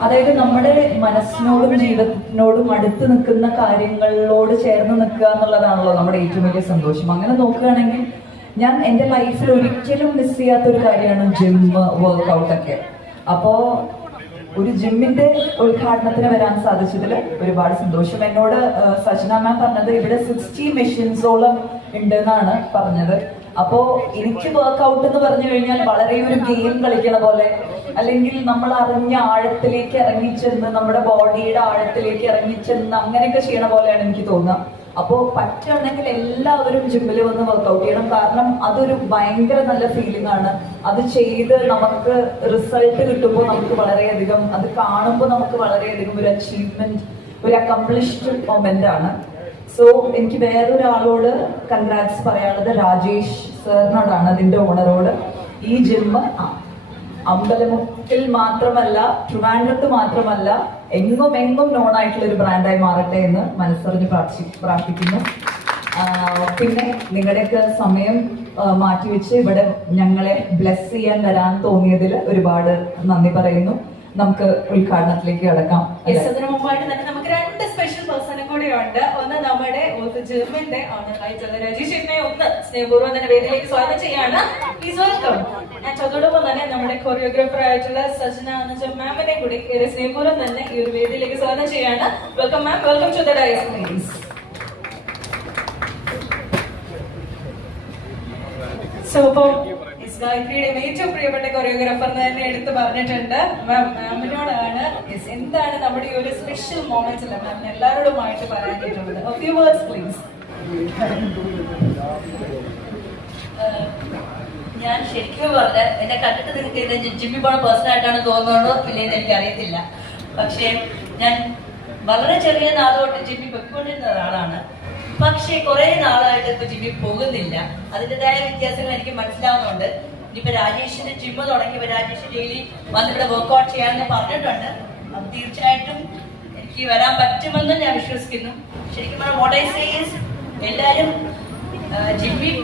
അതായത് നമ്മുടെ മനസ്സിനോടും ജീവിതത്തിനോടും അടുത്ത് നിൽക്കുന്ന കാര്യങ്ങളോട് ചേർന്ന് നിൽക്കുക എന്നുള്ളതാണല്ലോ നമ്മുടെ ഏറ്റവും വലിയ സന്തോഷം. അങ്ങനെ നോക്കുകയാണെങ്കിൽ ഞാൻ എൻ്റെ ലൈഫിൽ ഒരിക്കലും മിസ് ചെയ്യാത്ത ഒരു കാര്യമാണ് ജിം, വർക്ക്ഔട്ടൊക്കെ. അപ്പോ ഒരു ജിമ്മിന്റെ ഉദ്ഘാടനത്തിന് വരാൻ സാധിച്ചതിൽ ഒരുപാട് സന്തോഷം. എന്നോട് സജന മാം പറഞ്ഞത് ഇവിടെ 60 മെഷീൻസോളം ഉണ്ട് എന്നാണ് പറഞ്ഞത്. അപ്പോ എനിക്ക് വർക്ക്ഔട്ട് എന്ന് പറഞ്ഞു കഴിഞ്ഞാൽ വളരെ ഒരു ഗെയിം കളിക്കണ പോലെ, അല്ലെങ്കിൽ നമ്മൾ അറിഞ്ഞ ആഴത്തിലേക്ക് ഇറങ്ങിച്ചെന്ന് നമ്മുടെ ബോഡിയുടെ ആഴത്തിലേക്ക് ഇറങ്ങിച്ചെന്ന് അങ്ങനെയൊക്കെ ചെയ്യണ പോലെയാണ് എനിക്ക് തോന്നുക. അപ്പോൾ പറ്റുകയാണെങ്കിൽ എല്ലാവരും ജിമ്മിൽ വന്ന് വർക്ക്ഔട്ട് ചെയ്യണം. കാരണം അതൊരു ഭയങ്കര നല്ല ഫീലിംഗ് ആണ്. അത് ചെയ്ത് നമുക്ക് റിസൾട്ട് കിട്ടുമ്പോൾ നമുക്ക് വളരെയധികം, അത് കാണുമ്പോൾ നമുക്ക് വളരെയധികം ഒരു അച്ചീവ്മെന്റ്, ഒരു അക്കംപ്ലിഷ്ഡ് മൊമെന്റ് ആണ്. സോ എനിക്ക് വേറൊരാളോട് കൺഗ്രാറ്റ്സ് പറയാനുള്ളത് രാജേഷ് സാറിനോടാണ്, അതിന്റെ ഓണറോട്. ഈ ജിമ്മ് അമ്പലമുക്കിൽ മാത്രമല്ല, ട്രിവാൻഡ്രത്ത് മാത്രമല്ല, എങ്ങും എങ്ങും നോൺ ആയിട്ടുള്ള ഒരു ബ്രാൻഡായി മാറട്ടെ എന്ന് മനസ്സറിഞ്ഞ് പ്രാർത്ഥിക്കുന്നു. പിന്നെ നിങ്ങളുടെയൊക്കെ സമയം മാറ്റിവെച്ച് ഇവിടെ ഞങ്ങളെ ബ്ലെസ് ചെയ്യാൻ വരാൻ തോന്നിയതിൽ ഒരുപാട് നന്ദി പറയുന്നു. നമുക്ക് ഉദ്ഘാടനത്തിലേക്ക് കടക്കാം. അതിനു മുമ്പായിട്ട് തന്നെ നമുക്ക് രണ്ട് സ്പെഷ്യൽ പേഴ്സണും കൂടെ ഉണ്ട്. ഒന്ന് നമ്മുടെ ജിമ്മിന്റെ ഓണറായിട്ടുള്ള രജീഷിനെ ഒന്ന് സ്നേഹപൂർവ്വം തന്നെ വേദിയിലേക്ക് സ്വാഗതം ചെയ്യാണ്. Please welcome. അതോടൊപ്പം തന്നെ നമ്മുടെ കൊറിയോഗ്രാഫർ ആയിട്ടുള്ള സജന അനുജ മാമിനെ കൂടി സ്നേഹപൂർവ്വം തന്നെ ഈ ഒരു വേദിയിലേക്ക് സ്വാഗതം ചെയ്യാണ്. Welcome ma'am, welcome to the dais please. So ഇപ്പം ഗായത്രിയുടെ ഏറ്റവും പ്രിയപ്പെട്ട കൊറിയോഗ്രാഫർ തന്നെ എടുത്ത് പറഞ്ഞിട്ടുണ്ട്. മാമിനോടാണ് എന്താണ് നമ്മുടെ ഈ ഒരു സ്പെഷ്യൽ മൊമെന്റ്സ് അല്ല മാമിന് എല്ലാവരോടുമായിട്ട് പറയാനായിട്ടുള്ളത്. A few words please. ഞാൻ ശരിക്കും പറഞ്ഞാൽ എന്നെ കണ്ടിട്ട് നിങ്ങൾക്ക് ജിമ്മി പോണ പേഴ്സൺ ആയിട്ടാണ് തോന്നുന്നുണ്ടോ ഇല്ലെന്ന് എനിക്ക് അറിയത്തില്ല. പക്ഷെ ഞാൻ വളരെ ചെറിയ നാളുകൊണ്ട് ജിമ്മി പൊയ്ക്കൊണ്ടിരുന്ന ഒരാളാണ്. പക്ഷെ കുറെ നാളായിട്ട് ഇപ്പൊ ജിമ്മിൽ പോകുന്നില്ല. അതിൻ്റെതായ വ്യത്യാസങ്ങൾ എനിക്ക് മനസ്സിലാവുന്നുണ്ട്. ഇനിയിപ്പോ രാജേഷിന്റെ ജിമ്മ് തുടങ്ങിയപ്പോ രാജേഷ് ഡെയിലി വന്നിവിടെ വർക്ക്ഔട്ട് ചെയ്യാമെന്ന് പറഞ്ഞിട്ടുണ്ട്. അത് തീർച്ചയായിട്ടും എനിക്ക് വരാൻ പറ്റുമെന്ന് ഞാൻ വിശ്വസിക്കുന്നു. ശരിക്കും പറഞ്ഞാൽ വാട്ട് ഐ സേ ഈസ് എല്ലാവരും ജിമ്മിൽ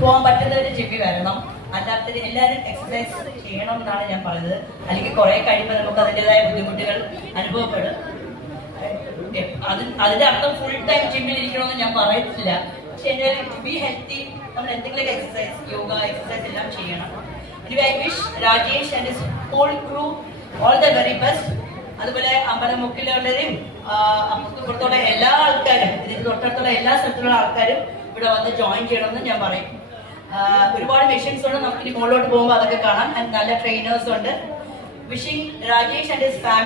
പോകാൻ പറ്റുന്നവര് ജിമ്മിൽ വരണം. അല്ലാത്തവര് എല്ലാവരും എക്സസൈസ് ചെയ്യണം എന്നാണ് ഞാൻ പറഞ്ഞത്. അല്ലെങ്കിൽ കുറെ കഴിയുമ്പോൾ നമുക്ക് അതിൻ്റെതായ ബുദ്ധിമുട്ടുകൾ അനുഭവപ്പെടും. അതിന്റെ അർത്ഥം ഫുൾ ടൈം ജിമ്മിൽ ഇരിക്കണമെന്ന് ഞാൻ പറയത്തില്ല. പക്ഷെ എന്റെ ടു ബി ഹെൽത്തി നമ്മൾ എന്തെങ്കിലും എക്സസൈസ്, യോഗ എക്സസൈസ് എല്ലാം ചെയ്യണം. I wish Rajesh and his whole crew all the very best. അതുപോലെ അമ്പലമുക്കിലുള്ളവരും പുറത്തുള്ള എല്ലാ ആൾക്കാരും, ഇതിന് തൊട്ടടുത്തുള്ള എല്ലാ സ്ഥലത്തുള്ള ആൾക്കാരും ഇവിടെ വന്ന് ജോയിൻ ചെയ്യണമെന്ന് ഞാൻ പറയും. ഒരുപാട് മെഷീൻസ് ഉണ്ട്, നമുക്ക് ഇനി മുകളിലോട്ട് പോകുമ്പോൾ അതൊക്കെ കാണാം. നല്ല ട്രെയിനേഴ്സ് ഉണ്ട്. Wishing Rajesh and his family